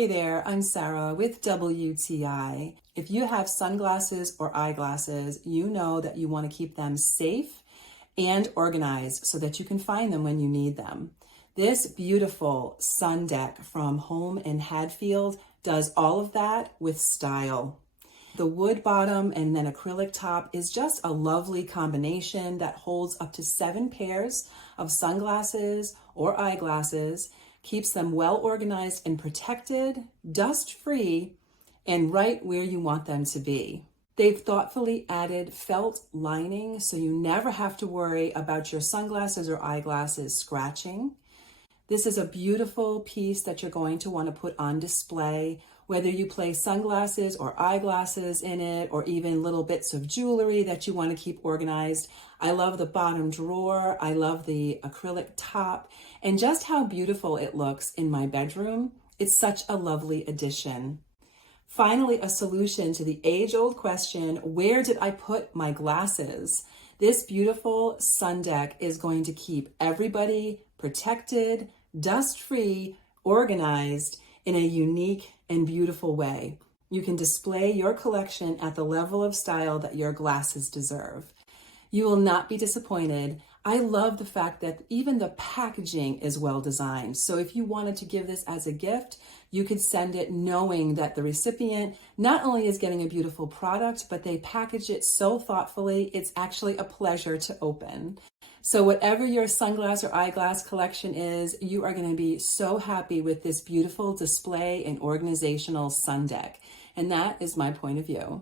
Hey there, I'm Sarah with WTI. If you have sunglasses or eyeglasses, you know that you want to keep them safe and organized so that you can find them when you need them. This beautiful sun deck from Holme Hadfield does all of that with style. The wood bottom and then acrylic top is just a lovely combination that holds up to 7 pairs of sunglasses or eyeglasses, keeps them well organized and protected, dust-free, and right where you want them to be. They've thoughtfully added felt lining so you never have to worry about your sunglasses or eyeglasses scratching. This is a beautiful piece that you're going to want to put on display, whether you place sunglasses or eyeglasses in it, or even little bits of jewelry that you want to keep organized. I love the bottom drawer. I love the acrylic top and just how beautiful it looks in my bedroom. It's such a lovely addition. Finally, a solution to the age-old question, where did I put my glasses? This beautiful sun deck is going to keep everybody protected, dust-free, organized in a unique and beautiful way. You can display your collection at the level of style that your glasses deserve. You will not be disappointed. I love the fact that even the packaging is well designed. So if you wanted to give this as a gift, you could send it knowing that the recipient not only is getting a beautiful product, but they package it so thoughtfully, it's actually a pleasure to open. So whatever your sunglass or eyeglass collection is, you are going to be so happy with this beautiful display and organizational sun deck. And that is my point of view.